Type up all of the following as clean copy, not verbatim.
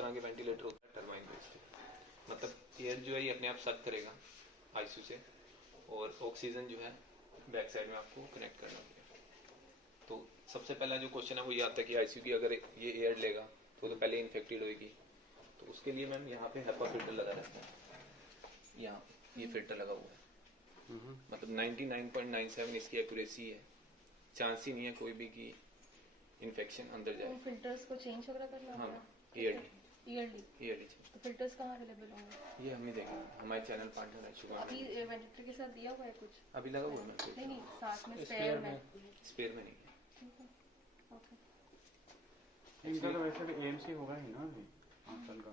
तरह के वेंटिलेटर होते हैं टर्बाइन बेस्ड, मतलब एयर जो है ये अपने आप सक करेगा आईसीयू से और ऑक्सीजन जो है बैक साइड में आपको कनेक्ट करना पड़ेगा। तो सबसे पहला जो क्वेश्चन है वो ये आता है कि आईसीयू की अगर ये एयर लेगा तो पहले इन्फेक्टेड होगी, तो उसके लिए मैम यहाँ पे HEPA फिल्टर लगा रहता है, यहाँ ये फिल्टर लगा हुआ है, मतलब 99.97 इसकी एक्यूरेसी है, चांस ही नहीं है कोई भी कि इन्फेक्शन अंदर जाए। फिल्टर्स को चेंज वगैरह करना हाँ होगा ईयरली। तो फिल्टर्स कहाँ अवेलेबल होंगे? ये हमें देखेंगे, हमारे चैनल पार्टनर है शुगर। अभी वेंटिलेटर के साथ दिया हुआ है कुछ? अभी लगा हुआ है नहीं नहीं, साथ में स्पेयर में नहीं है। ठीक है, ओके। इनका तो वैसे भी एएमसी होगा ही ना अभी आजकल का।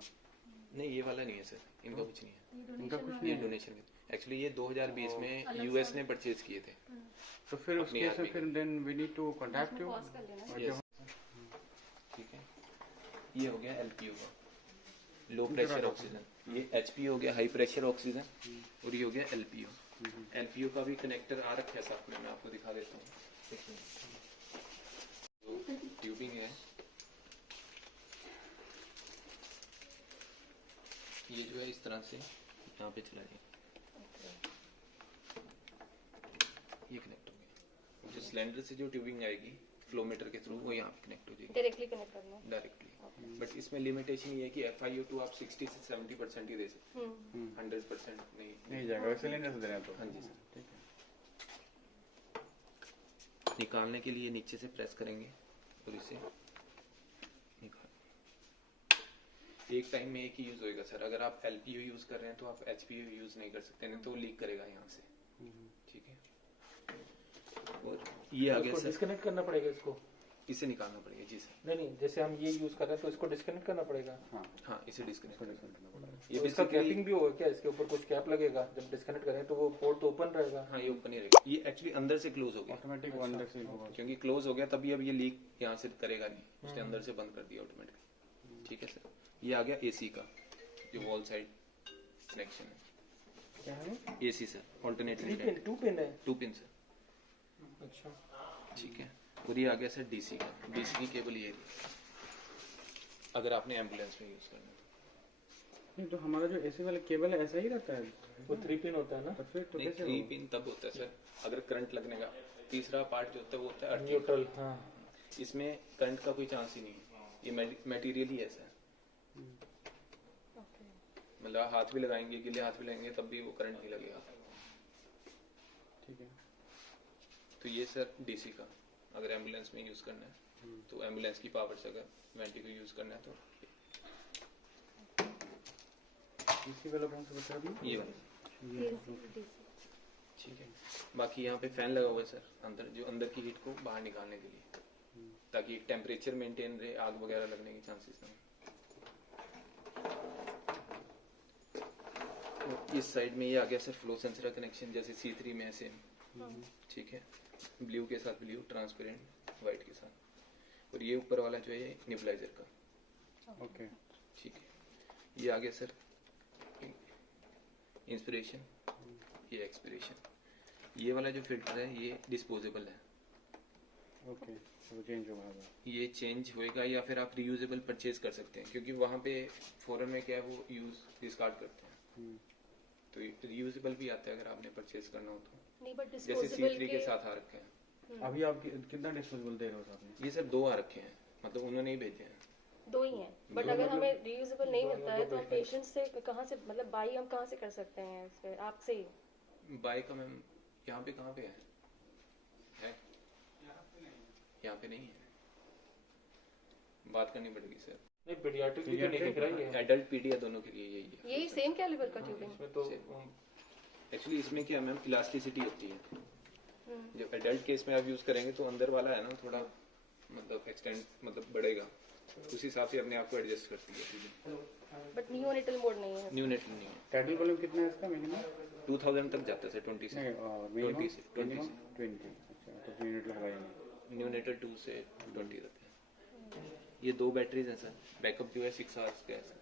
नहीं ये वाला नहीं है सर, इनका कुछ नहीं है, इनका कुछ ये नहीं है। डोनेशन एक्चुअली ये 2020 में यूएस ने परचेज किए थे। तो फिर उसके से फिर then we need to contact you. Pause कर लेना। ठीक है, ये हो गया एलपीओ का लो प्रेशर ऑक्सीजन, ये एचपीओ हो गया हाई प्रेशर ऑक्सीजन, और ये हो गया एलपीओ। एलपीओ का भी कनेक्टर आ रखा है साथ में, मैं आपको दिखा देता हूँ। जो ट्यूबिंग है ये जो है इस तरह से यहाँ पे चला जाए, ये कनेक्ट हो गया। जो सिलेंडर से जो ट्यूबिंग आएगी फ्लोमीटर के थ्रू वो यहाँ पे कनेक्ट हो जाएगी डायरेक्टली कनेक्ट करना है डायरेक्टली। बट इसमें लिमिटेशन ये है कि FiO2 आप 60 से 70% ही दे सकते हैं, 100% नहीं जाएगा सिलेंडर से देना तो। हाँ जी सर। ठीक है। निकालने के लिए नीचे से प्रेस करेंगे और इसे निकाल। एक टाइम में एक ही यूज होएगा सर, अगर आप LPO यूज कर रहे हैं तो आप HPO यूज नहीं कर सकते, नहीं तो लीक करेगा यहाँ से। ठीक है, और ये आगे सर डिस्कनेक्ट करना पड़ेगा इसको, इसे निकालना पड़ेगा। जी सर। नहीं जैसे हम ये यूज कर रहे हैं तो इसको डिस्कनेक्ट करना पड़ेगा। हाँ इसे डिस्कनेक्ट करना पड़ेगा। ये इसका कैपिंग भी होगा क्या? इसके ऊपर कुछ कैप लगेगा जब डिस्कनेक्ट करें तो वो पोर्ट तो ओपन रहेगा? हाँ ये ओपन ही रहेगा, ये एक्चुअली अंदर से क्लोज हो गया ऑटोमेटिक अंदर से होगा, क्योंकि क्लोज हो गया तभी अब ये लीक यहाँ से करेगा नहीं, उसने अंदर से बंद कर दिया ऑटोमेटिक। ठीक है सर, ये आ गया AC का जो वॉल साइड कनेक्शन है। क्या है? AC सर, ऑल्टरनेटली 2 पिन है। 2 पिन सर। अच्छा ठीक है, और ये आ गया सर DC का। DC की केबल ये अगर आपने एम्बुलेंस में यूज करना है। नहीं तो हमारा जो AC वाला केबल है ऐसा ही रहता है, वो 3 पिन होता है ना? तो फिर तो नहीं कैसे 3 होगा? पिन तब होता है सर अगर करंट लगने का, तीसरा पार्ट जो होता है वो होता है अर्थिंग। न्यूट्रल। हाँ इसमें करंट का कोई चांस ही नहीं है, ये मटेरियल ही ऐसा है, मतलब हाथ भी लगाएंगे, गिले हाथ भी लगाएंगे तब भी वो करंट नहीं लगेगा। ठीक है। तो ये सर DC का अगर एम्बुलेंस में यूज करना है तो एम्बुलेंस की पावर से, अगर वेंटी को यूज करना है तो DC वाला कौन सा बता रहे हैं? ये वाला। ठीक है, बाकी यहाँ पे फैन लगा हुआ है सर अंदर, जो अंदर की हीट को बाहर निकालने के लिए, ताकि एक टेम्परेचर मेंटेन रहे, आग वगैरह लगने की चांसेस नहीं। इस साइड में ये आ गया सर फ्लो सेंसर कनेक्शन, जैसे C3 में ऐसे। ठीक है, ब्लू के साथ ब्लू, ट्रांसपेरेंट वाइट के साथ, और ये ऊपर वाला जो है न्यूबलाइजर का। ओके ठीक है, ये आ गया सर इंस्पिरेशन, ये एक्सपिरेशन। ये वाला जो फिल्टर है ये डिस्पोजेबल है। ओके, वो चेंज होगा, ये चेंज होएगा या फिर आप रीयूजेबल परचेज कर सकते हैं, क्योंकि वहाँ पे फॉरेन में क्या है वो यूज डिस्कार्ड करते हैं, तो रीयूजेबल भी आता है अगर आपने परचेज करना हो तो। नहीं बट जैसे डिस्पोजेबल C3 के साथ आ रखे हैं। अभी आप कितना डिस्पोजेबल दे रहे हो साथ में? ये सर 2 आ रखे हैं, मतलब उन्होंने ही भेजे हैं। 2 ही हैं, बट अगर हमें रीयूजेबल नहीं मिलता है तो हम पेशेंट से कहाँ से, मतलब बाई हम कहाँ से कर सकते हैं इससे? आपसे ही बाय का मैम यहाँ पे कहाँ पे है? यहाँ पे नहीं है, बात करनी पड़ेगी सर। नहीं पीडियाट्रिक भी तो नहीं दिख रहा है। एडल्ट पीडिया दोनों के लिए यही है। यही सेम कैलिबर का ट्यूबिंग? इसमें तो एक्चुअली इसमें क्या मैम इलास्टिसिटी होती है, जब एडल्ट केस में आप यूज करेंगे तो अंदर वाला है ना थोड़ा मतलब एक्सटेंड, मतलब बढ़ेगा, उस हिसाब से अपने आप को एडजस्ट करती है। बट नियोनेटल मोड नहीं है। न्यूनेटल नहीं है। टाइटल वॉल्यूम कितना है इसका मिनिमम? 2000 तक जाता है सर, 20 से। नहीं 20 से 20 से 20। अच्छा, तो यूनिट लगाएंगे। न्यूनेटल 2 से 20 तक है। ये 2 बैटरीज हैं सर, बैकअप जो है 6 आवर्स का है सर।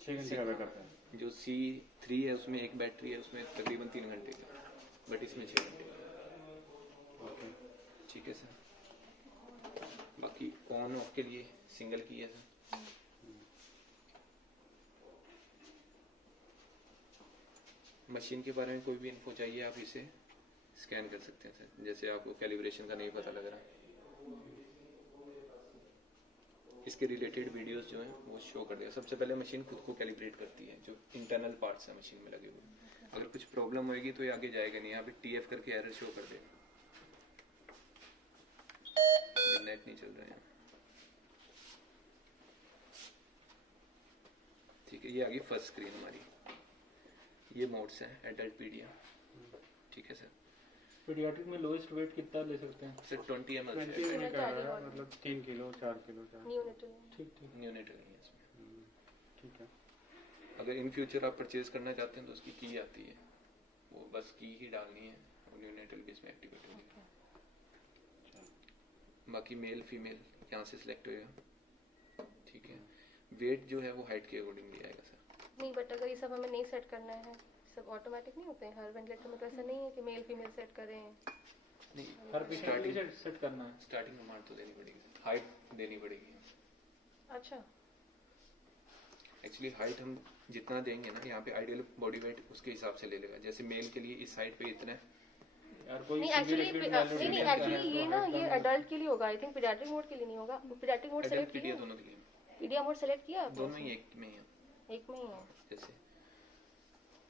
6 घंटे का बैकअप है। जो C3 है उसमें एक बैटरी है, उसमें तकरीबन 3 घंटे का, बट इसमें 6 घंटे का। ओके ठीक है सर। बाकी ऑन ऑफ के लिए सिंगल की है सर। मशीन के बारे में कोई भी इन्फो चाहिए आप इसे स्कैन कर सकते हैं सर। जैसे आपको कैलिब्रेशन का नहीं पता लग रहा, इसके रिलेटेड वीडियोस जो हैं वो शो कर देगा। सबसे पहले मशीन खुद को कैलिब्रेट करती है, जो इंटरनल पार्ट्स हैं मशीन में लगे हुए। अगर कुछ प्रॉब्लम होगी तो ये आगे जाएगा नहीं, यहाँ पे TF करके एरर शो कर देगा। नेट नहीं चल रहा है, ठीक है। ये आ गई फर्स्ट स्क्रीन हमारी। ये मोड्स हैं, एडल्ट पीडिया, ठीक है सर। पीडियाट्रिक में लोएस्ट वेट कितना ले सकते हैं? सर 20 ml 20 से में क्या है, मतलब 3 किलो 4 किलो 4। न्यूनेटल। ठीक ठीक। न्यूनेटल नहीं है इसमें। ठीक है। अगर इन फ्यूचर आप परचेज करना चाहते हैं तो उसकी की आती है, वो बस की ही डालनी है और न्यूनेटल भी इसमें एक्टिवेट होगी। बाकी मेल फीमेल यहाँ से सिलेक्ट होएगा, ठीक है। वेट जो है वो हाइट के अकॉर्डिंगली आएगा सर। नहीं, बट अगर ये सब हमें नहीं सेट करना है, सब ऑटोमेटिक नहीं होते हैं हर वेंटिलेटर में, तो ऐसा नहीं है कि मेल फीमेल सेट करें। नहीं, हर पेशेंट के लिए सेट करना है। स्टार्टिंग अमाउंट तो देनी पड़ेगी, हाइट देनी पड़ेगी। अच्छा, एक्चुअली हाइट हम जितना देंगे ना, यहाँ पे आइडियल बॉडी वेट उसके हिसाब से ले लेगा। जैसे मेल के लिए इस साइड पे इतना है। यार कोई नहीं एक्चुअली ये ना ये अडल्ट के लिए होगा, आई थिंक पीडियाट्रिक मोड के लिए नहीं होगा। पीडियाट्रिक मोड एडल्ट सेलेक्ट पीडिया किया, दोनों के लिए, पीडिया मोड सेलेक्ट किया आपने? दोनों ही एक में ही है। एक में ही है। जैसे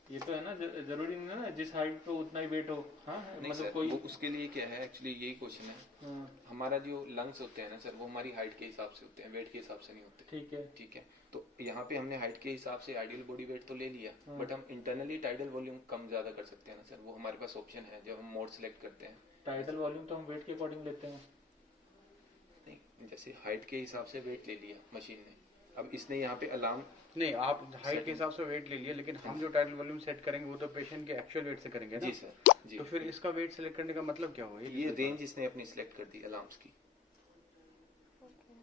ये तो है ना, जरूरी नहीं ना जिस हाइट पे उतना ही वेट हो। हाँ नहीं मतलब सर, कोई वो उसके लिए क्या है, एक्चुअली यही क्वेश्चन है। हाँ, हमारा जो लंग्स होते हैं ना सर, वो हमारी हाइट के हिसाब से होते हैं, वेट के हिसाब से नहीं होते। ठीक है। ठीक है, तो यहाँ पे हमने हाइट के हिसाब से आइडियल बॉडी वेट तो ले लिया, हाँ। बट हम इंटरनली टाइडल वॉल्यूम कम ज्यादा कर सकते हैं ना सर। वो हमारे पास ऑप्शन है जब हम मोड सेलेक्ट करते हैं। टाइटल वॉल्यूम तो हम वेट के अकॉर्डिंग लेते हैं। नहीं, जैसे हाइट के हिसाब से वेट ले लिया मशीन ने, अब इसने यहाँ पे अलार्म नहीं, आप हाइट के हिसाब से वेट ले लिया, लेकिन हम जो टाइटल वॉल्यूम सेट करेंगे वो तो पेशेंट के एक्चुअल वेट से करेंगे ना। जी सर, जी। तो फिर इसका वेट सिलेक्ट करने का मतलब क्या हुआ? ये रेंज इसने अपनी सिलेक्ट कर दी अलार्म्स की,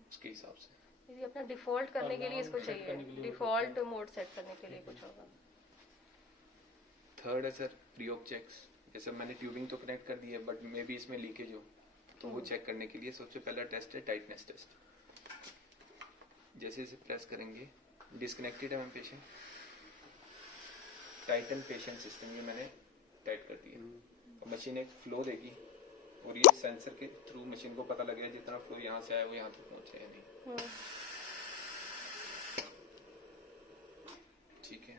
उसके हिसाब से। ये अपना डिफॉल्ट करने के लिए इसको सेट करने के चाहिए, लिए डिफॉल्ट मोड सेट करने के लिए कुछ होगा। थर्ड है सर प्री-ऑप चेक्स। जैसे मैंने ट्यूबिंग तो कनेक्ट कर दी है, बट मे बी इसमें लीकेज हो, तो वो चेक करने के लिए सबसे पहला टेस्ट है टाइटनेस टेस्ट। जैसे इसे प्रेस करेंगे, डिस्कनेक्टेड है ma'am patient, Titan patient system, ये मैंने टाइट कर दिया। अब मशीन एक फ्लो देगी और ये सेंसर के थ्रू मशीन को पता लगेगा जितना फ्लो यहाँ से आया वो यहाँ तक पहुँचे या नहीं। ठीक है,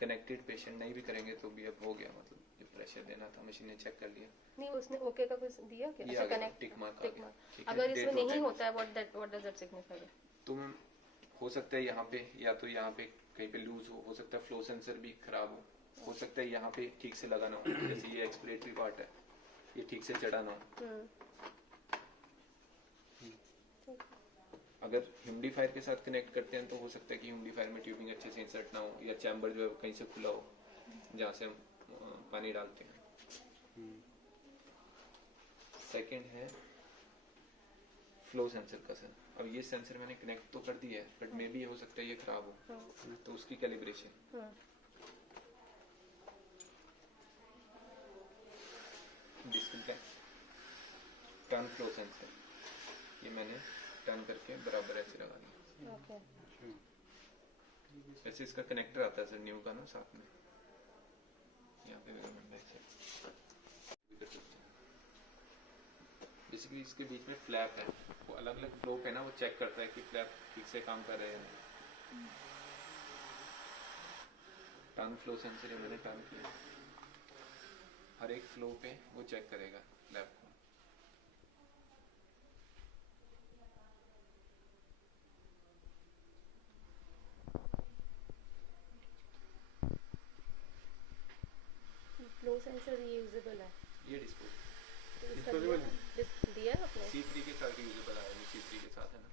कनेक्टेड पेशेंट नहीं भी करेंगे तो भी अब हो गया, मतलब जो प्रेशर देना था मशीन ने चेक कर लिया। नहीं, उसने ओके का कुछ दिया क्या? ये अच्छा, आ गया, कनेक्ट टिक मार्क आ टिक गया। मार्क। ठीक है, अगर इसमें डेट नहीं होता है। होता है, व्हाट डज दैट सिग्निफाई? तो मैम हो सकता है यहाँ पे, या तो यहाँ पे कहीं पे लूज हो सकता है फ्लो सेंसर भी खराब हो सकता है यहाँ पे ठीक से लगा ना हो। जैसे ये एक्सप्रेटरी पार्ट है, ये ठीक से चढ़ा ना हो। अगर ह्यूमिडिफायर के साथ कनेक्ट करते हैं तो हो सकता है कि ह्यूमिडिफायर में ट्यूबिंग अच्छे से इंसर्ट ना हो, या चैम्बर जो है कहीं से खुला हो जहाँ से हम पानी डालते हैं। सेकंड है फ्लो सेंसर का सर। अब ये सेंसर मैंने कनेक्ट तो कर दिया है, बट मे बी हो सकता है ये खराब हो, तो उसकी कैलिब्रेशन। टर्न फ्लो सेंसर, ये मैंने टर्न करके बराबर ऐसे लगा दिया। ओके, वैसे इसका कनेक्टर आता है सर न्यू का ना साथ में, यहाँ पे बेसिकली इसके बीच में फ्लैप है, वो अलग अलग फ्लो पे ना वो चेक करता है कि फ्लैप ठीक से काम कर रहे हैं या नहीं। टर्न फ्लो सेंसर मैंने टर्न किया, हर एक फ्लो पे वो चेक करेगा फ्लैप को। फ्लो सेंसर रीयूजेबल है? ये डिस्पोज इसका दिया है आपने? C3 के साथ रीयूजेबल आया, ये C3 के साथ है ना।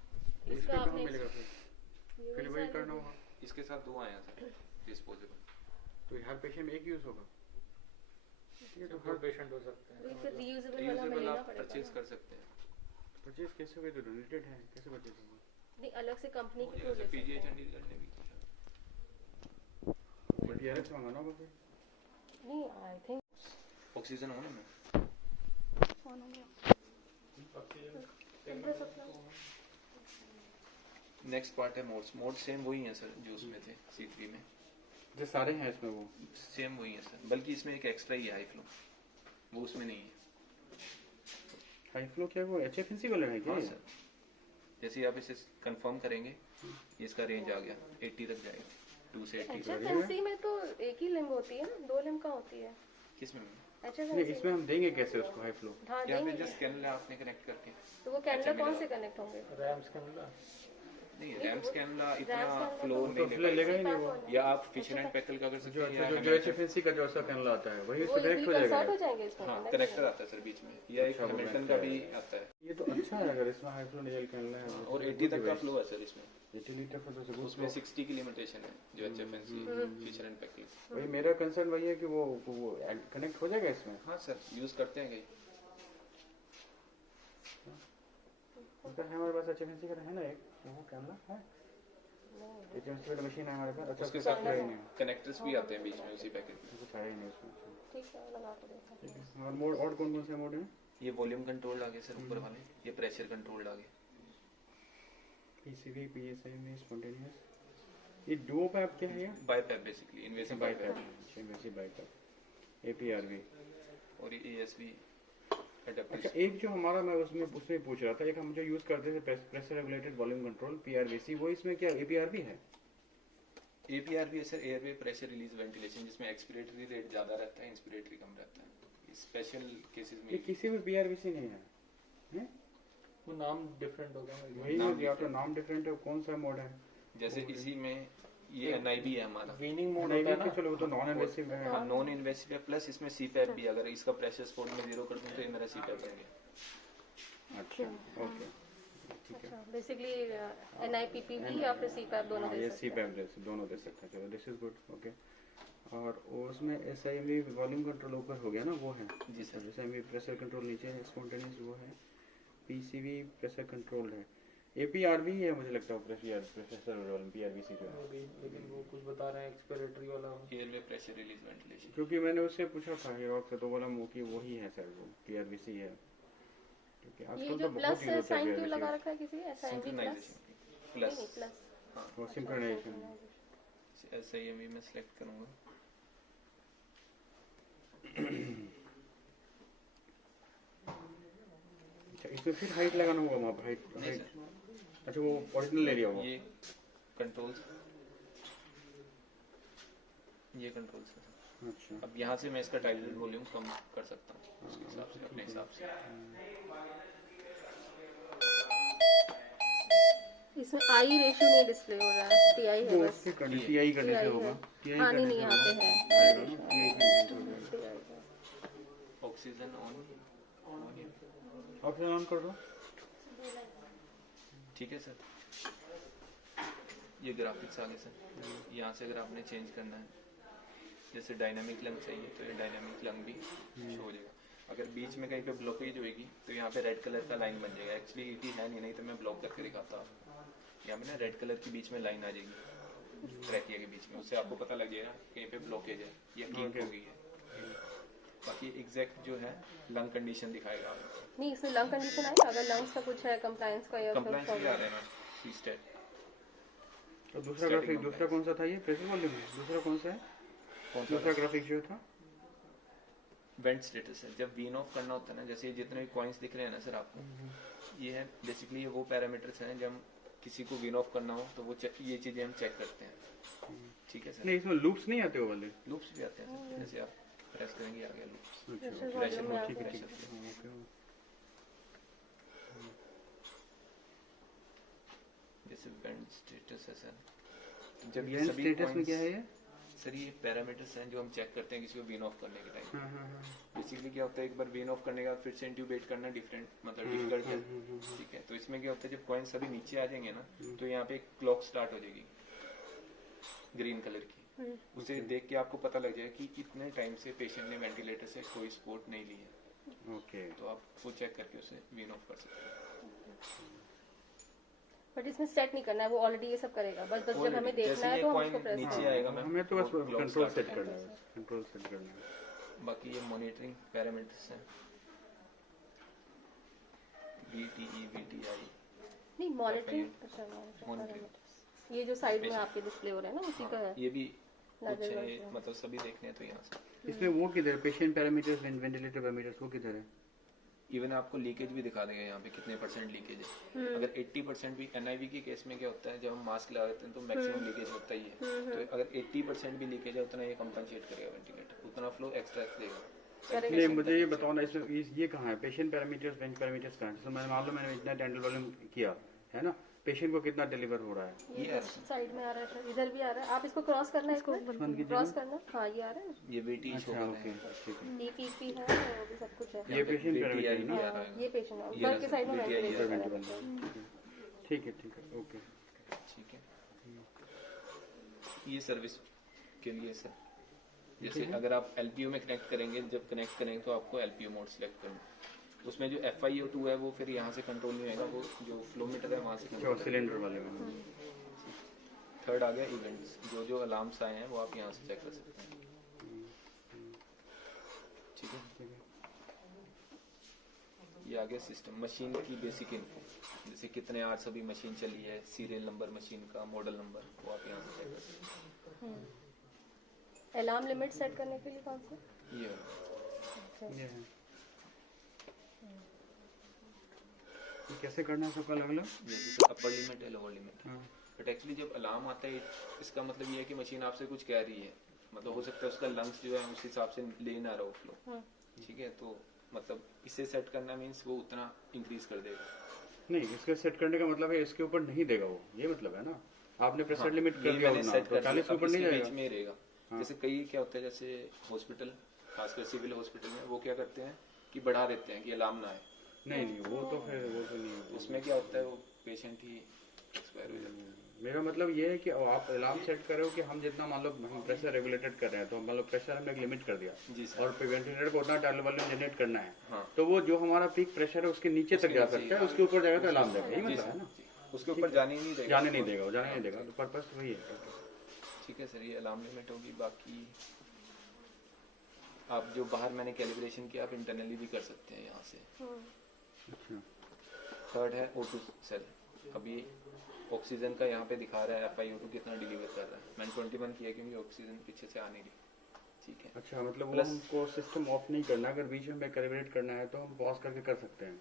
इसका आपने मिलेगा फिर वही करना होगा। इसके साथ दो आए हैं सर डिस्पोजेबल। तो हर पेशेंट में एक यूज होगा? ये तो हर पेशेंट हो सकते हैं। फिर रीयूजेबल वाला हमें रीयूजेबल लेना आप पड़ेगा परचेज ना? कर सकते हैं। परचेज कैसे होगा? तो डोनेटेड है, कैसे परचेज होगा? नहीं, अलग से कंपनी के थ्रू जैसे ले पीजीआई सकते हैं। चंडीगढ़ ने भी किया। बट DRS मंगाना होगा फिर। नहीं, आई थिंक ऑक्सीजन होने में ऑन हो गया। नेक्स्ट पार्ट है मोड्स। मोड सेम वही है सर जो उसमें थे C3 में। जो सारे हैं इसमें वो सेम वही है सर, बल्कि इसमें एक एक्स्ट्रा ही है हाई फ्लो, वो उसमें नहीं है। हाई फ्लो क्या वो HFNC वाला है क्या हाँ ये? सर, जैसे आप इसे कंफर्म करेंगे ये इसका रेंज आ गया 80 तक जाएगा, 2 से 80 तक। HFNC में तो एक ही लिंग होती है ना, 2 लिंग का होती है किसमें? नहीं, HFNC इसमें हम देंगे कैसे उसको हाई फ्लो? हाँ यहाँ पे देंगे। जस्ट कैनला आपने कनेक्ट करके, तो वो कैनला कौन से कनेक्ट होंगे? रैम्स कैमरा नहीं रैम्स कैनला इतना कैनला फ्लो तो नहीं तो ले लेगा ही नहीं वो। पाएगा। या आप फिशर एंड पैकल का कर सकते जो हैं, या जो HFNC का जो ऐसा कैनला आता है वही वो उससे डायरेक्ट हो इजीली जाएगा। कंसर्ट हो जाएंगे इसमें। हाँ connect कनेक्टर होंगे। आता है सर बीच में, या एक अच्छा, वो हैमिल्टन connector का है। भी आता है। ये तो अच्छा है अगर इसमें हाई फ्लो निकल कैनला है और 80 तक का फ्लो है सर इसमें, 80 लीटर का तो उसमें 60 की लिमिटेशन है जो HFNC फिशर एंड पैकल। वही मेरा कंसर्न वही है कि वो कनेक्ट हो जाएगा इसमें। हाँ सर यूज करते हैं कई। उसका है हमारे पास HFNC का है ना एक वो कैमरा है, HFNC का मशीन है हमारे पास। अच्छा उसके उसके साथ साथ है ही नहीं, कनेक्टर्स भी आते हैं बीच में उसी पैकेट में। कुछ है ही नहीं उसमें। ठीक है, लगा के देखा। ठीक है, और मोड और कौन कौन से मोड हैं? ये वॉल्यूम कंट्रोल आ गए सर ऊपर वाले, ये प्रेशर कंट्रोल आ गए। PCV PSI में स्पॉन्टेनियस। ये डुओ पैप क्या है ये? BiPAP basically, invasive BiPAP, BiPAP. Invasive BiPAP APRV। और ये ASV अच्छा एडेप्टर। एक जो हमारा मैं उसमें पूछ रहा था, एक हम जो यूज करते थे pressure regulated volume control PRVC, वो इसमें क्या APRV है? APRV है sir, airway pressure release ventilation, जिसमें एक्सपिरेटरी रेट ज्यादा रहता है, इंस्पिरेटरी कम रहता है। स्पेशल केसेस ये में किसी में PRVC नहीं है, हैं? वो नाम डिफरेंट होगा। वही नाम है, या तो नाम डिफरेंट है, कौन सा मोड है? जैसे इसी में ये NIB है हमारा, वीनिंग मोड नहीं होता है भी ना, चलो वो तो नॉन इन्वेसिव है। हाँ नॉन इन्वेसिव है, प्लस इसमें CPAP भी, अगर इसका प्रेशर स्पोर्ट में 0 कर दूं तो ये मेरा CPAP बन गया। अच्छा ओके ठीक है। अच्छा, बेसिकली NIPPV या फिर CPAP दोनों दे ये सकते हैं। CPAP दोनों दे सकते हैं, चलो दिस इज गुड ओके। और उसमें SIMV वॉल्यूम कंट्रोल ऊपर हो गया ना, वो है जी सर। SIMV प्रेशर कंट्रोल नीचे है, स्पॉन्टेनियस वो है, PCV प्रेशर कंट्रोल है, APRV है मुझे लगता है प्रेशर वॉल्यूम PRVC जो है। लेकिन वो कुछ बता रहे हैं एक्सपिरेटरी वाला। Airway pressure release ventilation. क्योंकि मैंने उससे पूछा था हीरोक से, तो बोला कि वही है सर, वो PRVC है। क्योंकि ये आजकल जो तो बहुत प्लस यूज होता साइन है क्यों लगा PRVC। रखा है किसी SIMV प्लस? सिंक्रोनाइजेशन प्लस, नहीं प्लस। हाँ वो सिंक्रोनाइजेशन। SIMV में सेलेक्ट करूंगा। अच्छा इसमें फिर हाइट लगाना होगा वहाँ पर, हाइट नहीं हाइट सर, अच्छा वो ओरिजिनल एरिया होगा। ये कंट्रोल्स, ये कंट्रोल्स है सर। अच्छा अब यहाँ से मैं इसका टाइटल वॉल्यूम कम कर सकता हूँ उसके हिसाब से, अपने हिसाब से। इसमें आई रेशियो नहीं डिस्प्ले हो रहा है, TI है वो बस। उसके करने TI करने से TI होगा, है। TI हाँ नहीं करने नहीं से यहाँ पे होगा। है आएगा ना, TI करने से हो जाएगा। TI है। ऑक्सीजन ऑन, ऑप्शन ऑन कर दो। ठीक है सर। ये ग्राफिक्स आ गए सर। यहाँ से अगर आपने चेंज करना है, जैसे डायनामिक लंग चाहिए तो ये डायनामिक लंग भी शो हो जाएगा। अगर बीच में कहीं पे ब्लॉकेज होएगी तो यहाँ पे रेड कलर का लाइन बन जाएगा। एक्चुअली ET है नहीं तो मैं ब्लॉक करके दिखाता हूँ। यहाँ पे ना रेड कलर के बीच में लाइन आ जाएगी ट्रैकिया के बीच में, उससे आपको पता लग जाएगा कहीं पे ब्लॉकेज है या कीक हो गई है। बाकी एग्जैक्ट जो है लंग कंडीशन दिखाएगा आपको। नहीं इसमें लंग कंडीशन आएगा, अगर लंग्स का कुछ है कंप्लायंस का या कंप्लायंस भी आ रहे हैं C-STAT। तो दूसरा ग्राफिक, दूसरा कौन सा था ये प्रेशर वॉल्यूम? दूसरा कौन सा है? कौन सा दूसरा ग्राफिक जो था वेंट स्टेटस है। जब वीन ऑफ करना होता है ना, जैसे ये जितने भी कॉइन्स दिख रहे हैं ना सर आपको, ये है बेसिकली ये वो पैरामीटर्स हैं जब किसी को वीन ऑफ करना हो तो वो ये चीजें हम चेक करते हैं। ठीक है सर। नहीं, इसमें लूप्स नहीं आते वो वाले। लूप्स भी आते हैं सर, जैसे आप प्रेस करेंगे आ गया लूप्स। प्रेशर प्रेशर वॉल्यूम में में ठीक है आता ठीक है। है हाँ, ओके। जैसे वेंट स्टेटस है सर। जब ये इवेंट सभी स्टेटस में क्या points- है ये? सर ये पैरामीटर्स हैं जो हम चेक करते हैं किसी को वीन ऑफ करने के टाइम। हाँ हाँ हाँ बेसिकली क्या होता है, एक बार वीन ऑफ करने के बाद फिर से इंट्यूबेट करना डिफरेंट मतलब डिफिकल्ट है। ठीक है, तो इसमें क्या होता है जब कॉइन्स सभी नीचे आ जाएंगे ना तो यहाँ पे एक क्लॉक स्टार्ट हो जाएगी ग्रीन कलर की। उसे देख के आपको पता लग जाएगा कि कितने टाइम से पेशेंट ने वेंटिलेटर से कोई सपोर्ट नहीं ली है, ओके। तो आप वो चेक करके उसे वीन ऑफ कर सकते हैं। बट इसमें सेट नहीं करना है, वो ऑलरेडी ये सब करेगा। बस जब हमें Already, देखना जैसे है ये तो हम coin उसको प्रेस नीचे आएगा मैम, हमें तो बस वो clock कंट्रोल start सेट हो करना जाएगा। है, कंट्रोल सेट करना है। बाकी ये मॉनिटरिंग पैरामीटर्स हैं VTE VTI। नहीं मॉनिटरिंग। अच्छा Monitoring। मॉनिटरिंग ये जो साइड में आपके डिस्प्ले हो रहे हैं ना उसी का है। ये भी नजर है, वॉशरूम। मतलब सभी देखने हैं तो यहाँ से इसमें वो किधर है, पेशेंट पैरामीटर्स, वेंटिलेटर पैरामीटर्स, वो किधर है? इवन आपको लीकेज भी दिखा देगा यहाँ पे कितने परसेंट लीकेज है। अगर 80% भी एनआईवी के केस में क्या होता है, जब हम मास्क लगाते हैं तो मैक्सिमम लीकेज होता ही है, तो अगर 80% भी लीकेज है उतना ये कंपनसेट करेगा वेंटिलेटर, उतना फ्लो एक्स्ट्रा देगा। नहीं, मुझे ये बताओ ना, इसमें ये कहाँ है पेशेंट पैरामीटर्स, बेंच पैरामीटर्स कहाँ है? तो मैंने मान लो मैंने इतना डेंटल वॉल्यूम किया है ना, पेशेंट को कितना डिलीवर हो रहा है? ये साइड में आ रहा है, इधर भी आ रहा है, आप इसको क्रॉस करना है, इसको क्रॉस करना। हाँ ये आ रहा है, ये वेटी शो अच्छा, कर ओके, रहे हैं। ठीक है। ईपीपी है, वो भी सब कुछ है। ये पेशेंट VTI पैरामीटर भी ना, आ रहा है। ये पेशेंट है, ये ऊपर के साइड में VTI वेंटिलेटर है। है। ठीक है, ओके। ठीक है, ये सर्विस के लिए सर, जैसे अगर आप एलपीयू में कनेक्ट करेंगे, जब कनेक्ट करेंगे तो आपको एलपीयू मोड सिलेक्ट करना है। उसमें जो FiO2 है वो फिर यहाँ से कंट्रोल नहीं होगा, वो जो फ्लो मीटर है वहाँ से अच्छा, कंट्रोल। सिलेंडर वाले में। थर्ड आ गया इवेंट्स, जो अलार्म्स आए हैं वो आप यहाँ से चेक कर सकते हैं। ठीक है, ये आ गया सिस्टम, मशीन की बेसिक इन्फो, जैसे कितने आवर्स अभी मशीन चली है, सीरियल नंबर मशीन का, मॉडल नंबर, वो आप यहाँ से चेक कर सकते हैं। अलार्म लिमिट सेट करने के लिए कौन सा? ये ये है। ये कैसे करना है सबका अलग अलग? जैसे अपर लिमिट है, लोअर लिमिट। हाँ, बट एक्चुअली जब अलार्म आता है, इसका मतलब ये है कि मशीन आपसे कुछ कह रही है, मतलब हो सकता है उसका लंग्स जो है उस हिसाब से ले ना रहा हो फ्लो। ठीक है, तो मतलब इसे सेट करना मीन्स वो उतना इंक्रीज कर देगा। नहीं, इसका सेट करने का मतलब है इसके ऊपर नहीं देगा वो, ये मतलब है ना? आपने प्रेशर हाँ, लिमिट ये कर दिया मैंने होगा, सेट तो कर 40 के दिया, ऊपर अब नहीं इसके बीच जाएगा। में ही रहेगा। हाँ। जैसे कई क्या होता है, जैसे हॉस्पिटल, खासकर सिविल हॉस्पिटल में वो क्या करते हैं कि बढ़ा देते हैं कि अलार्म ना आए। नहीं, वो तो नहीं है। उसमें क्या होता है, वो पेशेंट ही एक्सपायर हो जाता है। मेरा मतलब ये है कि आप अलार्म सेट कर रहे हो कि हम जितना मान लो हम प्रेशर रेगुलेटेड कर रहे हैं, तो मान लो प्रेशर हमने एक लिमिट कर दिया जी सर। और वेंटिलेटर को उतना टाइल वॉल्यूम जनरेट करना है, हाँ। तो वो जो हमारा पीक प्रेशर है उसके नीचे तक जा नीचे, सकता है, उसके ऊपर जाएगा तो अलार्म देगा, यही जी मतलब सर, है ना? जी। उसके ऊपर जाने ही नहीं देगा, जाने नहीं देगा, वो जाने नहीं देगा, तो पर्पस वही है। ठीक है सर, ये अलार्म लिमिट होगी। बाकी आप जो बाहर मैंने कैलिब्रेशन किया, आप इंटरनली भी कर सकते हैं यहाँ से। अच्छा, थर्ड है O2 सेल, अभी ऑक्सीजन का यहाँ पे दिखा रहा है FiO2 कितना डिलीवर कर रहा है। मैंने 21 किया क्योंकि ऑक्सीजन पीछे से आने रही। ठीक है, अच्छा, मतलब वो Plus- हमको सिस्टम ऑफ नहीं करना, अगर बीच में कैलिब्रेट करना है तो हम पॉज करके कर सकते हैं।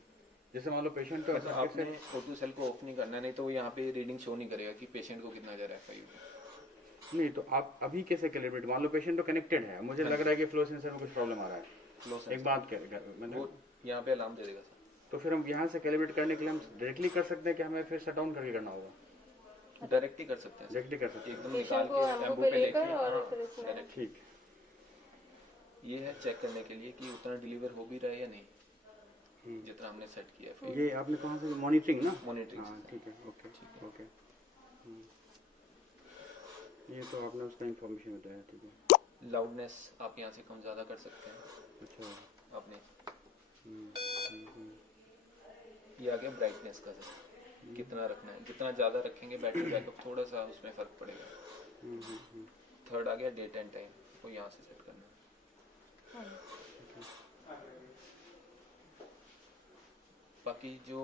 जैसे मान लो पेशेंट तो मतलब ऐसा आपने कैसे, O2 सेल को ऑफ नहीं करना, नहीं तो वो यहाँ पे रीडिंग शो नहीं करेगा कि पेशेंट को कितना जा रहा है FiO2। नहीं तो आप अभी कैसे कैलिब्रेट, मान लो पेशेंट तो कनेक्टेड है, मुझे लग रहा है कि फ्लो सेंसर में कुछ प्रॉब्लम आ रहा है, फ्लो एक बात मैंने, वो यहाँ पे अलार्म दे देगा सर। तो फिर हम यहाँ से कैलिब्रेट करने के लिए हम डायरेक्टली कर सकते हैं कि हमें फिर शट डाउन करके करना होगा? डायरेक्ट ही कर सकते हैं सर। डायरेक्टली कर सकते हैं, एकदम निकाल पेशेंट को के एम्बू एम्बू पे पे लेके, लेकर और हाँ, फिर इसमें डायरेक्ट। ठीक। ये है चेक करने के लिए कि उतना डिलीवर हो भी रहा है या नहीं, जितना हमने सेट किया है। ये आपने कहाँ से, मॉनिटरिंग ना? मॉनिटरिंग हाँ, ठीक है, ओके ठीक है। ओके। ये तो आपने उसका इंफॉर्मेशन बताया, ठीक है। लाउडनेस आप यहाँ से कम ज़्यादा कर सकते हैं अच्छा, आपने। ये आ गया ब्राइटनेस का सर, कितना रखना है, जितना ज़्यादा रखेंगे बैटरी बैकअप थोड़ा सा उसमें फ़र्क पड़ेगा। थर्ड आ गया डेट एंड टाइम, वो यहाँ से सेट करना है। बाकी जो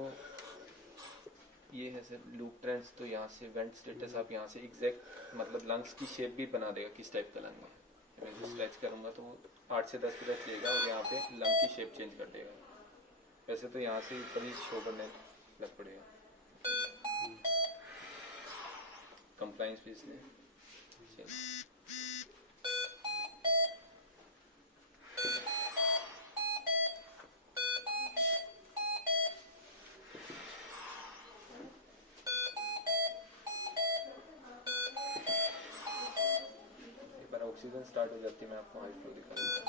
ये है सर लूप ट्रेंड्स, तो यहाँ से वेंट स्टेटस आप यहाँ से एग्जैक्ट मतलब लंग्स की शेप भी बना देगा, किस टाइप का लंग है। मैं स्ट्रेच करूँगा तो 8 से 10 मिनट लेगा और यहाँ पे लंग की शेप चेंज कर देगा। वैसे तो यहाँ से ऊपर ही शो करने लग पड़ेगा। कंप्लाइंस भी इसलिए ऑक्सीजन स्टार्ट हो जाती है, मैं आपको हाई फ्लो दिखा दूंगा,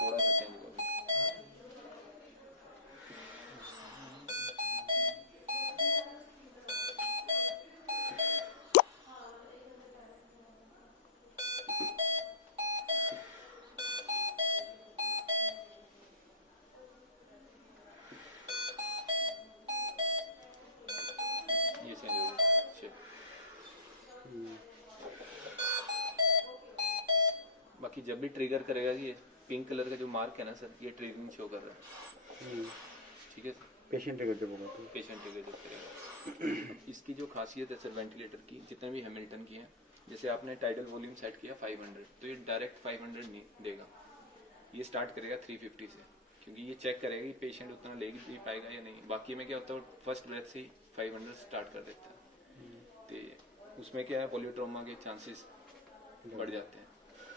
थोड़ा सा चेंज करूँ। ये चेंज हो गया शेप। बाकी जब भी ट्रिगर करेगा, ये पिंक कलर का जो मार्क है ना सर, ये ट्रिगरिंग शो कर रहा है। ठीक है सर, पेशेंट का जब होगा तो पेशेंट ट्रिगर जब करेगा। इसकी जो खासियत है सर वेंटिलेटर की, जितने भी हैमिल्टन की हैं जैसे आपने टाइडल वॉल्यूम सेट किया 500, तो ये डायरेक्ट 500 नहीं देगा, ये स्टार्ट करेगा 350 से, क्योंकि ये चेक करेगा कि पेशेंट उतना ले भी पाएगा या नहीं। बाकी में क्या होता है, फर्स्ट ब्रेथ से ही 500 स्टार्ट कर देता है, तो उसमें क्या है, पॉलीट्रोमा के चांसेस बढ़ जाते हैं।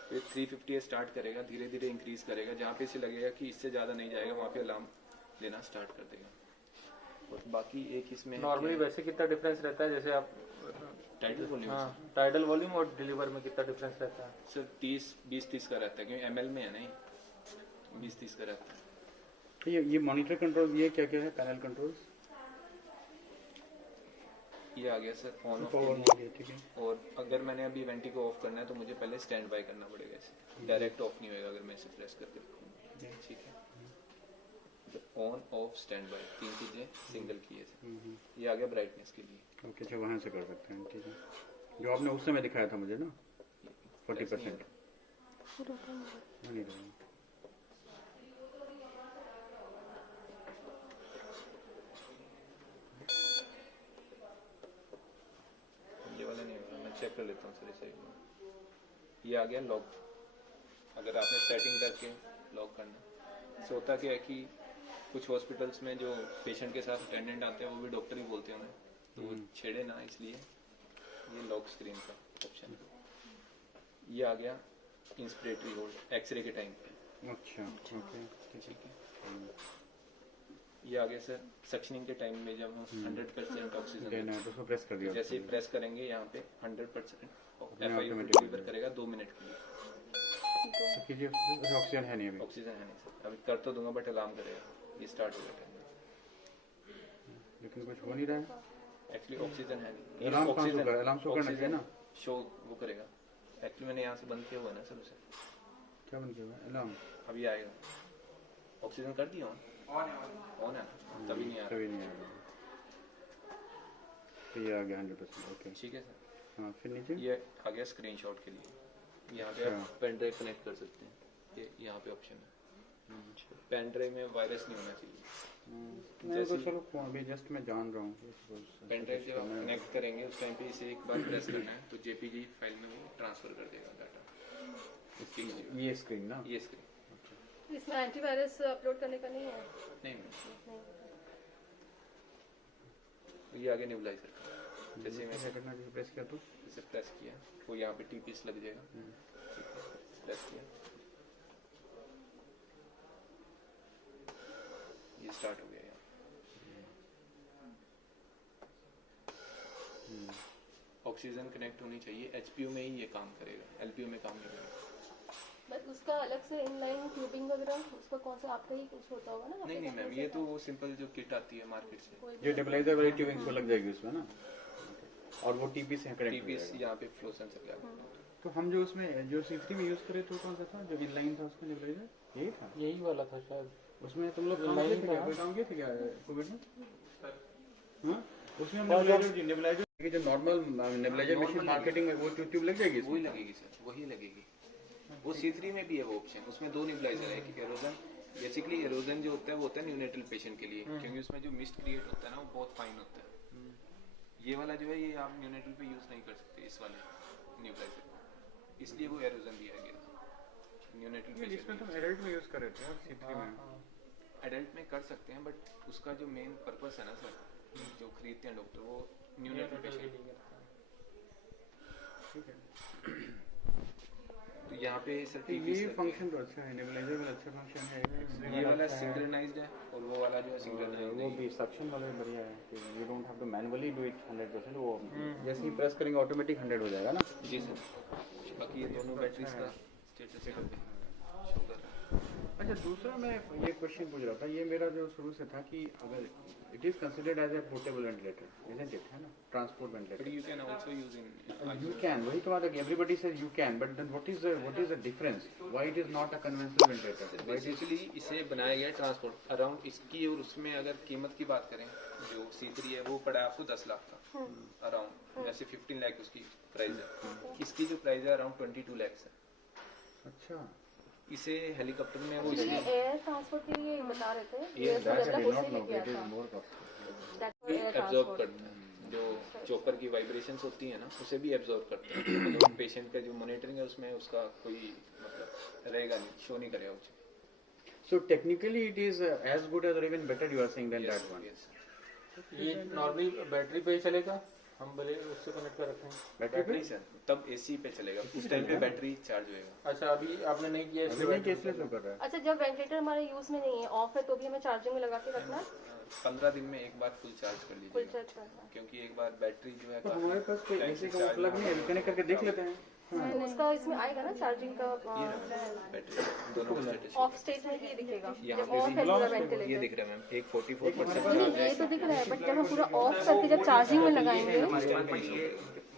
तो ये 350 स्टार्ट करेगा, धीरे धीरे इंक्रीज करेगा, जहाँ पे इसे लगेगा कि इससे ज़्यादा नहीं जाएगा वहाँ पे अलार्म देना स्टार्ट कर देगा। और बाकी एक इसमें नॉर्मली वैसे कितना डिफरेंस रहता है, जैसे आप टाइटल वॉल्यूम हाँ टाइडल वॉल्यूम और डिलीवर में कितना डिफरेंस रहता है? सर 20-30 का रहता है, क्योंकि ml में है नहीं, 20-30 का रहता है। तो ये मॉनिटर कंट्रोल ये क्या क्या है, पैनल कंट्रोल्स? ये आ गया सर ऑन ऑफ पावर के हो गया, ठीक है। लिए। और अगर मैंने अभी वेंटी को ऑफ करना है तो मुझे पहले स्टैंड बाय करना पड़ेगा, इसे डायरेक्ट ऑफ नहीं होगा अगर मैं इसे प्रेस करके रखूँगा, ठीक है। ऑन ऑफ स्टैंड बाय 3 चीजें सिंगल की है सर। ये आ गया ब्राइटनेस के लिए। ओके, अच्छा वहाँ से कर सकते हैं, ठीक है। जो आपने उस समय दिखाया था मुझे ना 40%, नहीं रहा। ये वाला नहीं होगा, मैं चेक कर लेता हूँ सर इसे। ये आ गया लॉक, अगर आपने सेटिंग करके लॉक करना। इससे होता क्या है कि कुछ हॉस्पिटल्स में जो पेशेंट के साथ अटेंडेंट आते हैं वो भी डॉक्टर ही बोलते होंगे, तो वो छेड़े ना, इसलिए ये लॉक स्क्रीन का ऑप्शन है। ये आ गया इंस्पिरेटरी होल्ड एक्सरे के टाइम पे, अच्छा ओके, ठीक है। ये आ गया सर सक्शनिंग के टाइम में, जब हम 100% ऑक्सीजन देना है तो उसको प्रेस कर दिया। जैसे ही प्रेस करेंगे यहाँ पे 100% अपने FIO automatic डिलीवर करेगा 2 मिनट के लिए। तो कीजिए, ऑक्सीजन है नहीं अभी। ऑक्सीजन है नहीं सर, अभी कर तो दूंगा बट अलार्म करेगा, ये स्टार्ट हो गया। लेकिन कुछ हो नहीं रहा है। एक्चुअली ऑक्सीजन है नहीं, अलार्म कहाँ से होगा? अलार्म शो करना चाहिए ना। शो वो करेगा, एक्चुअली मैंने यहाँ से बंद किया हुआ है ना सर उसे। क्या बन गया अलार्म? अभी आएगा, ऑक्सीजन कर दिया ऑन है, तभी नहीं आ रहा। कभी नहीं आएगा। तो ये आ गया 100%, ओके ठीक है सर। हाँ, फिर नीचे ये आ गया स्क्रीनशॉट के लिए, यहाँ पे आप पेन ड्राइव कनेक्ट कर सकते हैं, ये यहाँ पे ऑप्शन है। पेन ड्राइव में वायरस नहीं होना चाहिए। नहीं तो चलो अभी जस्ट मैं जान रहा हूँ। पेन ड्राइव जब आप कनेक्ट करेंगे उस टाइम पे इसे एक बार प्रेस करना है तो JPG फाइल में वो ट्रांसफर कर देगा डाटा। इसके लिए ये स्क्रीन ना, ये स्क्रीन इसमें एंटीवायरस अपलोड करने का नहीं है? नहीं। ये आगे नेबुलाइजर का, जैसे मैं ऐसा करना है, प्रेस किया तो इसे प्रेस किया वो यहाँ पे TPS लग जाएगा, प्रेस किया ये स्टार्ट हो गया। ऑक्सीजन कनेक्ट होनी चाहिए, HPO में ही ये काम करेगा, LPO में काम नहीं करेगा। बस उसका अलग से इनलाइन ट्यूबिंग वगैरह उसका कौन सा आपका ही कुछ होता होगा ना? नहीं मैम, ये तो वो सिंपल जो किट आती है मार्केट से, जो नेबुलाइजर वाली ट्यूबिंग को लग जाएगी उसमें ना, और वो TPS से कनेक्ट हो TPS जाएगा। यहाँ पे फ्लो सेंसर लगा। तो हम जो उसमें जो C3 में यूज करे तो कौन सा था जो इनलाइन था उसका नेबुलाइजर? यही था, यही वाला था शायद। उसमें तुम लोग काम inline किए थे क्या? था। कोई काम किए थे क्या कोविड में? हाँ, उसमें हम नेबुलाइजर की जो नॉर्मल नेबुलाइजर मशीन मार्केटिंग में वो ट्यूब लग जाएगी वही लगेगी सर, वही लगेगी। वो C3 में भी है वो ऑप्शन, उसमें 2 नेबुलाइजर है कि एरोजन, बेसिकली एरोजन जो होता है वो होता है न्यूनेटल पेशेंट के लिए, क्योंकि उसमें जो मिस्ट क्रिएट होता है ना वो बहुत फाइन होता है। ये वाला जो है ये आप न्यूनेटल पे यूज नहीं कर सकते इस वाले नेबुलाइजर को, इसलिए वो एरोजन दिया गया न्यूनेटल पेशेंट। इसमें तुम एडल्ट में यूज कर रहे थे और C3 में एडल्ट में कर सकते हैं, बट उसका जो मेन पर्पस है ना सर, जो खरीदते हैं डॉक्टर, वो न्यूनेटल पेशेंट। ठीक है। तो यहाँ पे सर तो TPS ये लग फंक्शन तो अच्छा है, नेबुलाइजर में अच्छा फंक्शन है। गया। ये वाला सिंक्रोनाइज्ड है और वो वाला जो है सिंक्रोनाइज्ड वो नहीं है। भी सक्शन वाला भी बढ़िया है कि you don't have to manually do it 100%, वो जैसे ही प्रेस करेंगे ऑटोमेटिक 100 हो जाएगा ना। जी सर। बाकी ये दोनों बैटरीज का स्टेटस यहाँ पे शो कर रहा है। अच्छा, दूसरा मैं ये क्वेश्चन पूछ रहा था, ये मेरा जो शुरू से था कि अगर it is considered as a portable ventilator, isn't it, है ना, transport But ventilator. you can also use in You can, वही तो बात है कि everybody says you can, but then what is the difference? Why it is not a conventional ventilator? Why it is basically इसे बनाया गया transport around इसकी, और उसमें अगर कीमत की बात करें जो C3 है वो पड़ा है आपको 10 लाख का अराउंड, जैसे 15 लाख उसकी प्राइस है, इसकी जो प्राइस है अराउंड 22 लाख है। अच्छा, इसे हेलीकॉप्टर में वो ये इसलिए एयर ट्रांसपोर्ट के लिए बता रहे थे, ये एयर से that I ज्यादा did not उसी know, ने किया it is था। more costly. That's for air absorb transport. करता है, जो चॉपर की वाइब्रेशंस होती है ना उसे भी एब्जॉर्ब करते हैं। तो पेशेंट का जो मॉनिटरिंग है उसमें उसका कोई मतलब रहेगा नहीं, शो नहीं करेगा उसे। So technically it is as good as or even better you are saying than that one. ये नॉर्मली बैटरी पे ही चलेगा, हम भले उससे कनेक्ट कर रखें। बैटरी से तब एसी पे चलेगा, उस टाइम पे बैटरी चार्ज होएगा। अच्छा, अभी आपने नहीं किया अभी नहीं केसलेस में कर रहा है। अच्छा, जब वेंटिलेटर हमारे यूज में नहीं है, ऑफ है, तो भी हमें चार्जिंग में लगा के रखना है? 15 दिन में एक बार फुल चार्ज कर फुल लीजिए, चार्ज करना है। क्योंकि एक बार बैटरी जो है तो हमारे पास कोई ऐसे का प्लग नहीं है, कनेक्ट करके देख लेते हैं। तो उसका इसमें आएगा ना चार्जिंग का बैटरी दोनों स्टेटस ऑफ स्टेट में भी दिखेगा यहाँ जब पे ऑफ है पूरा वेंटिलेटर। ये दिख रहा है मैम, एक 44% नहीं, ये तो दिख रहा है, बट जब हम पूरा ऑफ करके जब चार्जिंग में लगाएंगे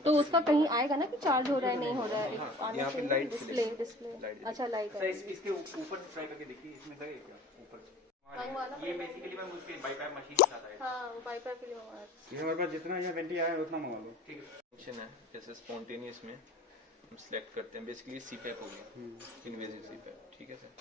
तो उसका कहीं आएगा ना कि चार्ज हो रहा है नहीं हो रहा है, यहाँ पे लाइट डिस्प्ले अच्छा लाइट है। इसके ऊपर ट्राई करके देखिए, इसमें गए क्या ऊपर? मंगवाना ये बेसिकली मैम उसके बाईपास मशीन के साथ आएगा। हाँ, वो बाईपास के लिए मंगवाया। ये हमारे पास जितना यहाँ वेंटी आया है उतना मंगा लो। ठीक है। फंक्शन है जैसे स्पॉन्टेनियस में हम सिलेक्ट करते हैं, बेसिकली सीपैप हो गया, इन्वेजिव सीपैप, ठीक है सर।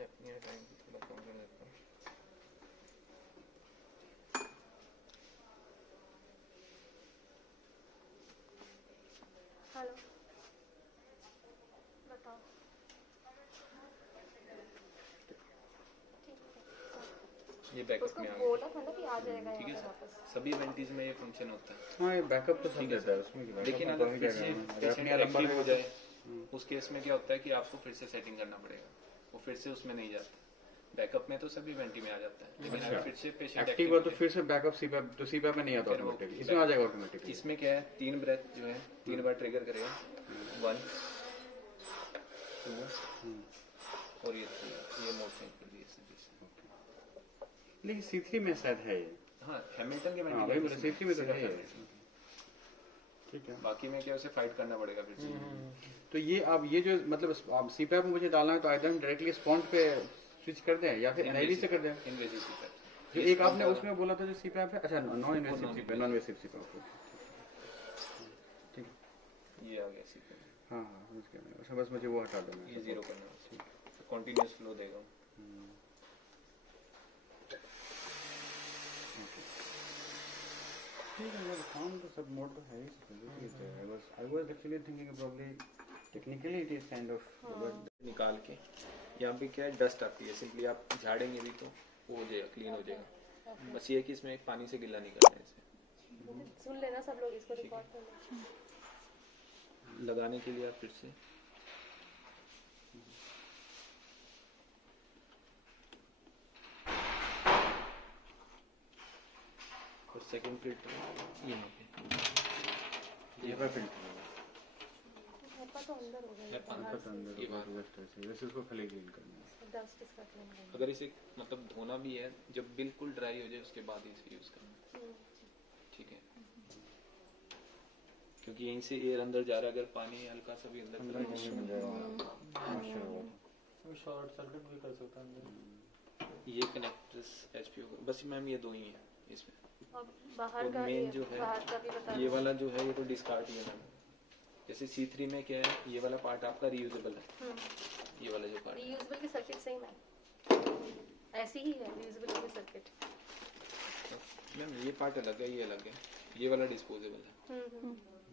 अपने टाइम थोड़ा कम कर देता हूँ। हेलो, बताओ। ये बैकअप उसको में आ गया, बोला था ना कि आ जाएगा ठीक है यहाँ पे सर। वापस। सभी वेंटीज में ये फंक्शन होता है, हाँ, ये बैकअप तो सब देता है उसमें। लेकिन अगर फिर से पेशेंट एक्टिव हो जाए उस केस में क्या होता है कि आपको फिर से सेटिंग करना पड़ेगा, वो फिर से उसमें नहीं जाता। बैकअप में तो सभी वेंटी में आ जाता है, लेकिन अगर फिर से पेशेंट एक्टिव हो तो फिर से बैकअप सीपैप, तो सीपैप में नहीं आता ऑटोमेटिकली, इसमें आ जाएगा ऑटोमेटिकली। इसमें क्या है, 3 ब्रेथ जो है 3 बार ट्रिगर करेगा, 1 2 और ये 3, ये मोड चेंज कर दिए इसने। लेकिन C3 में शायद है ये। हाँ, हैमिल्टन के हाँ, वेंटी वही बोले C3 में तो है ये। ठीक है। बाकी में क्या उसे फाइट करना पड़ेगा फिर से। तो ये अब ये जो मतलब आप सीपैप में मुझे डालना है तो आइदर डायरेक्टली स्पॉन्ट पे स्विच कर दें या फिर एनआईवी से कर दें। इन्वेजिव सीपैप जो एक आपने उसमें बोला था जो सीपैप है, अच्छा non invasive CPAP, non invasive CPAP. ठीक है, ये आ गया सीपैप। हाँ हाँ समझ गया मैं। अच्छा बस मुझे वो हटा देना ये है। 0 करना है, कंटीन्यूअस फ्लो देगा। ठीक है, मैं काम तो सब मोड तो है ही। I was actually thinking probably technically it is kind of, but निकाल के यहाँ पे क्या है, डस्ट आती है, सिंपली आप झाड़ेंगे भी तो वो हो जाएगा, क्लीन हो जाएगा। बस ये है कि इसमें पानी से गिला नहीं करना है इसे। सुन लेना सब लोग, इसको रिकॉर्ड कर लेना। लगाने के लिए आप फिर से और सेकंड फिल्टर यहाँ पे, ये फिल्टर हेपा तो अंदर होगा, ये हेपा बाहर पता अंदर ये बाहर। वेस्ट है, वैसे इसको खाली क्लीन करना है। से डस्ट इसका क्लीन करना। अगर इसे मतलब धोना भी है, जब बिल्कुल ड्राई हो जाए उसके बाद ही इसे यूज करना, ठीक है। क्योंकि यहीं से एयर अंदर जा रहा है, अगर पानी हल्का सा भी अंदर चला जाए, मिल जाएगा। शॉर्ट सर्किट भी कर सकता है। ये कनेक्टर्स एचपीओ बस मैम ये 2 ही है इसमें। अब बाहर और का मेन ये जो है बाहर का भी बता ये वाला जो है ये तो डिस्कार्ड ही है मैम। जैसे C3 में क्या है, ये वाला पार्ट आपका रीयूजेबल है, ये वाला जो पार्ट रीयूजेबल की सर्किट सेम है, ऐसी ही है रीयूजेबल की सर्किट। मैम ये पार्ट अलग है, ये अलग है, ये वाला डिस्पोजेबल है,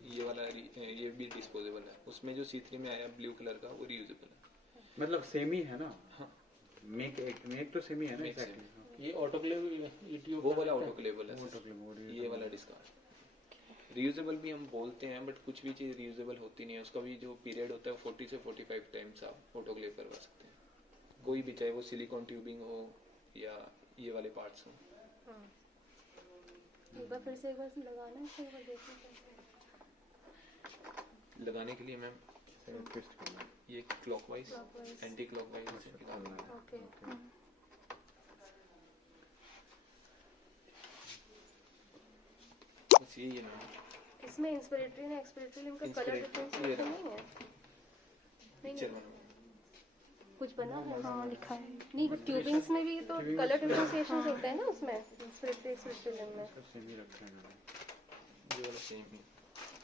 ये वाला ये भी डिस्पोजेबल है। उसमें जो C3 में आया ब्लू कलर का वो रीयूजेबल है। मतलब सेम ही है ना? हाँ, मेक तो सेम ही है ना? Make एक्चुअली ये ऑटोक्लेव ईटीओ वो वाला ऑटोक्लेवेबल है, ये वाला डिस्कार्ड। रीयूजेबल भी हम बोलते हैं, बट कुछ भी चीज़ रीयूजेबल होती नहीं है, उसका भी जो पीरियड होता है 40 से 45 टाइम्स आप ऑटोक्लेव करवा सकते हैं, कोई भी, चाहे वो सिलिकॉन ट्यूबिंग हो या ये वाले पार्ट्स हो। एक बार फिर से एक बार लगाना है, फिर एक बार देखना है। लगाने के लिए मैम ट्विस्ट करना है। ये क्लॉकवाइज Clockwise। एंटी क्लॉकवाइज से निकालना है। ओके, बस यही है मैम। इसमें इंस्पिरेटरी ना एक्सपिरेटरी इनका कलर डिफरेंस ये तो रहा। नहीं है? नहीं पिक्चर है, बना कुछ बना है? हाँ लिखा है। नहीं, ट्यूबिंग्स में भी तो कलर डिफरेंशिएशन होता है ना उसमें, इंस्पिरेटरी एक्सपिरेटरी में। इसका सेम ही रखा है मैंने। ये वाला सेम ही।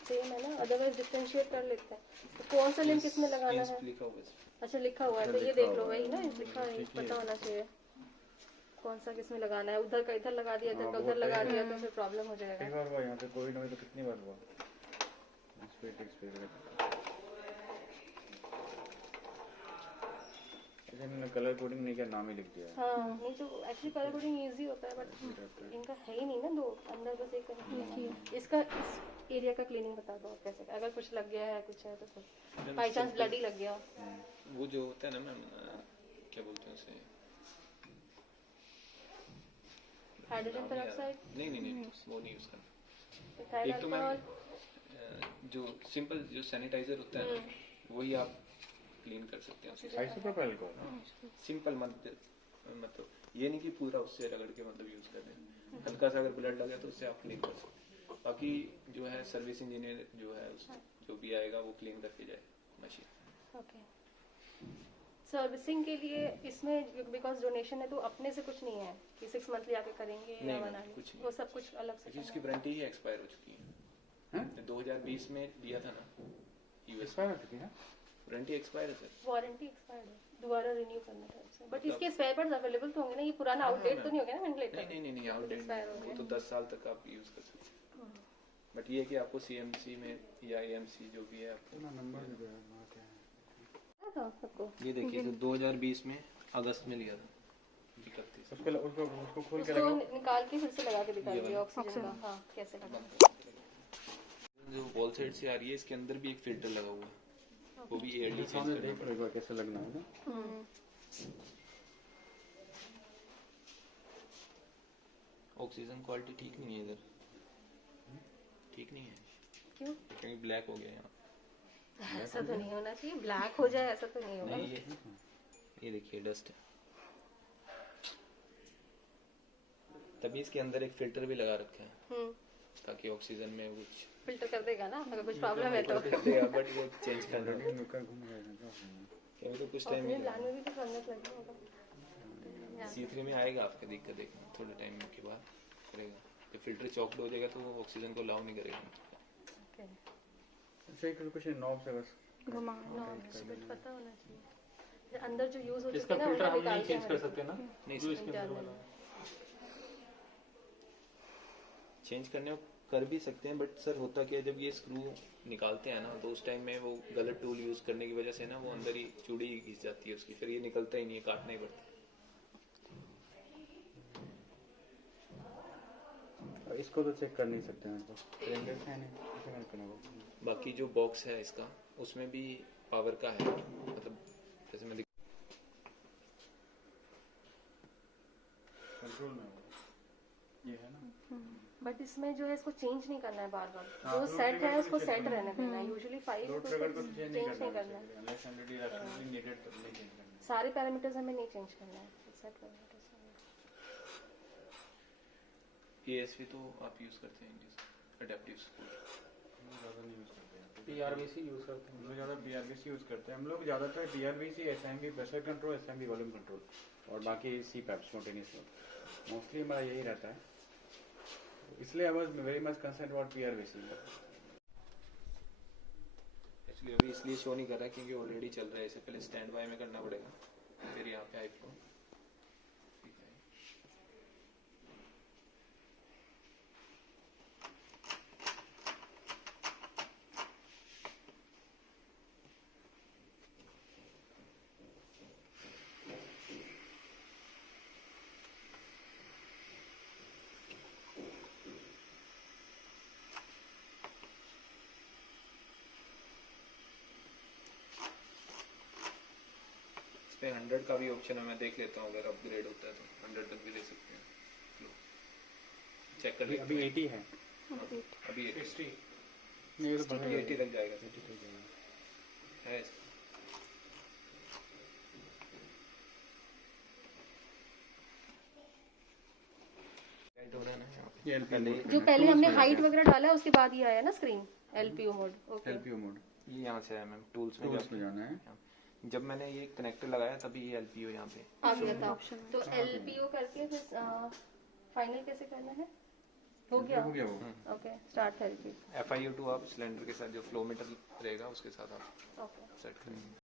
सेम है ना, अदरवाइज डिफरेंशिएट कर लेते हैं। तो कौन सा लिंक किसमें लगाना है? लिखा हुआ है। अच्छा लिखा हुआ है, तो ये देख लो वही ना, लिखा है, पता होना चाहिए कौन सा किसमें लगाना है। उधर का इधर लगा दिया, इधर का उधर लगा दिया तो फिर प्रॉब्लम हो कई जाएगा। बार हुआ यहाँ पे कोविड में, तो कितनी बार हुआ इस पे टेक्स्ट पे इन्होंने कलर कोडिंग नहीं किया, नाम ही लिख दिया। हाँ नहीं तो एक्चुअली कलर कोडिंग इजी होता है, बट इनका है ही नहीं ना दो, अंदर बस एक है। इसका इस एरिया का क्लीनिंग बता दो आप कैसे, अगर कुछ लग गया है कुछ है तो बाई चांस ब्लड ही लग गया। वो जो होता है ना मैम, क्या बोलते हैं उसे, हाइड्रोजन पेरोक्साइड? नहीं वो नहीं यूज करना। इथाइल एक तो मैम अल्कोहल, जो सिंपल जो सैनिटाइजर होता है ना, वही आप क्लीन कर सकते हैं। आइसोप्रोपाइल को सिंपल मतलब ये नहीं कि पूरा उससे रगड़ के मतलब यूज कर रहे हैं, हल्का सा अगर ब्लड लगे तो उससे आप क्लीन कर सकते हैं। बाकी जो है सर्विस इंजीनियर जो है जो भी आएगा वो क्लीन करके जाए मशीन। ओके। सर्विसिंग के लिए इसमें बिकॉज डोनेशन है तो अपने से कुछ नहीं है कि 6 मंथली आके करेंगे या नहीं, बना कुछ नहीं। वो सब कुछ अलग से इसकी वारंटी ही एक्सपायर हो चुकी है। 2020 में दिया था ना यूएस, एक्सपायर हो चुकी है। वारंटी एक्सपायर है सर। वारंटी एक्सपायर्ड है, दोबारा रिन्यू करना था इससे। बट इसके स्पेयर पार्ट्स अवेलेबल तो होंगे ना, ये पुराना आउटडेट तो नहीं हो गया ना वेंटिलेटर? नहीं आउटडेट Expire हो वो गया। तो 10 साल तक आप यूज कर सकते हैं। बट ये है कि आपको सीएमसी में या एएमसी जो भी है आपको नंबर भी दिया है, क्या है था सबको। ये देखिए तो 2020 में अगस्त में लिया था 31। उसको खोल के उसको लगाओ। निकाल के फिर से लगा के दिखाइए ये ऑक्सीजन का। हाँ कैसे लगा? जो वॉल साइड से आ रही है इसके अंदर भी एक फिल्टर लगा हुआ है, वो भी एयरली चेंज सामने करना देख लो एक बार कैसे लगना है ना। ऑक्सीजन क्वालिटी ठीक नहीं है इधर, ठीक नहीं है क्यों? क्योंकि ब्लैक हो गया यहाँ। ऐसा तो नहीं होना चाहिए, ब्लैक हो जाए ऐसा तो नहीं होगा। नहीं ये देखिए डस्ट है, तभी इसके अंदर एक फिल्टर भी लगा रखा है ताकि ऑक्सीजन में कुछ फिल्टर कर देगा ना अगर कुछ प्रॉब्लम है तो। बट वो चेंज करना है नुक्कड़ घूम जाएगा। क्योंकि तो कुछ टाइम ऑक्सीजन प्लान में भी तो फंगस लगा होगा। C3 में आएगा आपका दिक्कत, देखना थोड़े टाइम के बाद करेगा। जब फिल्टर चॉक्ड हो जाएगा तो वो ऑक्सीजन को अलाउ नहीं करेगा। ओके। सही कुछ नॉब से बस घुमा कुछ पता होना चाहिए। अंदर जो यूज हो इसका चुके हैं फिल्टर ना हम उनका नहीं निकाल चेंज कर सकते ना, नहीं जो इसके अंदर वाला है। चेंज करने को कर भी सकते हैं, बट सर होता क्या है जब ये स्क्रू निकालते हैं ना तो उस टाइम में वो गलत टूल यूज करने की वजह से ना वो अंदर ही चूड़ी घिस जाती है उसकी, फिर ये निकलता ही नहीं है, काटना ही पड़ता है। इसको तो चेक कर नहीं सकते हैं, सिलेंडर है नहीं इसे मैंने करना होगा। बाकी जो बॉक्स है इसका उसमें भी पावर का है, मतलब जैसे मैं कंट्रोल में होगा ये है ना। बट इसमें जो है इसको चेंज नहीं करना है बार बार, हाँ, जो flow सेट है trigger उसको को सेट check रहने देना है। यूजुअली 5 लोड को ट्रिगर को चेंज चेंज नहीं नहीं करना करना है। Unless and it is absolutely needed तो नहीं चेंज करना। सारे पैरामीटर्स हमें नहीं चेंज करना है, सेट करना है। ESP तो आप यूज करते हैं अडेप्टिव स्कूल, ज़्यादा नहीं यूज करते हैं। PRVC यूज करते हैं हम लोग ज़्यादा PRVC यूज करते हैं। हम लोग ज़्यादातर PRVC, SMB pressure control, SMB volume control और बाकी CPAP स्पॉन्टेनियस मोस्टली हमारा यही रहता है, इसलिए I was very much concern about PRVC। Actually अभी इसलिए शो नहीं कर रहा है क्योंकि ऑलरेडी चल रहा है, इसे पहले स्टैंड बाय में करना पड़ेगा, फिर यहाँ पे आईफोन। इस पे 100 का भी ऑप्शन है, मैं देख लेता हूँ अगर अपग्रेड होता है तो 100 तक भी ले सकते हैं। चेक कर लेते अभी हैं। 80 है। अभी 80 नहीं ये तो बढ़ा 80 तक जाएगा है इसका। हो रहा है ना यहाँ पे। ये LPO मोड जो पहले हमने हाइट वगैरह डाला है उसके बाद ही आया ना screen LPO mode. Okay LPO mode ये यहाँ से है मैम, टूल्स में टूल्स में जाना है। जब मैंने ये कनेक्टर लगाया तभी ये LPO यहाँ पे आ गया था। तो LPO करके फिर फाइनल कैसे करना है? हो गया हो गया वो। ओके स्टार्ट थेरेपी FiO2 आप सिलेंडर के साथ जो फ्लो मीटर रहेगा उसके साथ आप ओके सेट करेंगे।